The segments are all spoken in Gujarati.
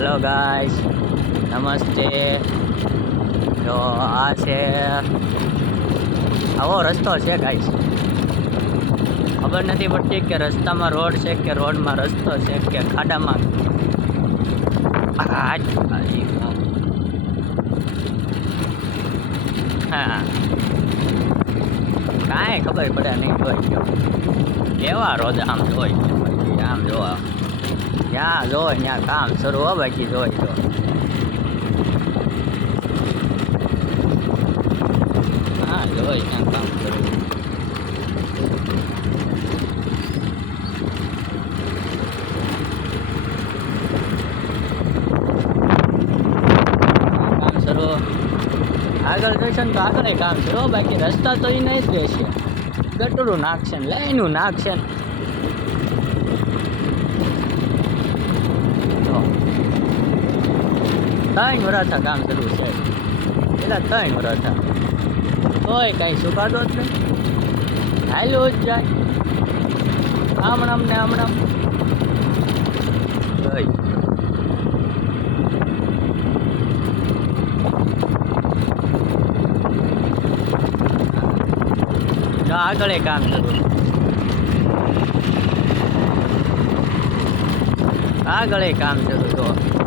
હેલો ગાઈસ નમસ્તે તો આ છે આવો રસ્તો છે ગાઈસ ખબર નથી પડતી કે રસ્તામાં રોડ છે કે રોડમાં રસ્તો છે કે ખાડામાં. હા. કાંઈ ખબર પડે નહીં જોઈ ગયો કેવા રોજ આમ જોઈ, આમ જોવા. જ્યાં જોઈ ત્યાં કામ શરૂ હો બાકી જોઈ તો હા જોઈ ત્યાં કામ શરૂ. આગળ જશે ને તો આગળ કામ છે બાકી રસ્તા તો એ નહીં જ રહેશે. ગટરું નાખશે ને, લાઈનું નાખશે ને જો. ત્રણ વરાથા કામ કર્યું છે. પેલા ત્રણ વરાથા. તોય કાંઈ સુકાતો જ નહીં હાલ્યો જ જાય. આમણામ ને આમણામ. આગળ કામ કરું આગળ કામ કરું જો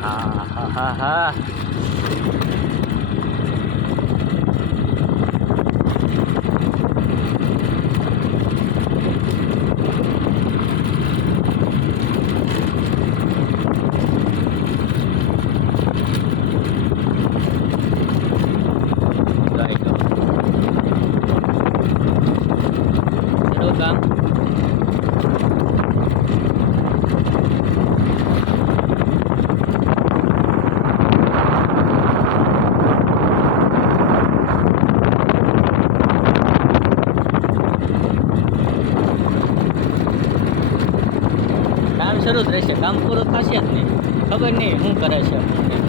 ha Thank you. શરૂ જ રહેશે. કામ પૂરું થશે જ નહીં. ખબર નહીં શું કરે છે.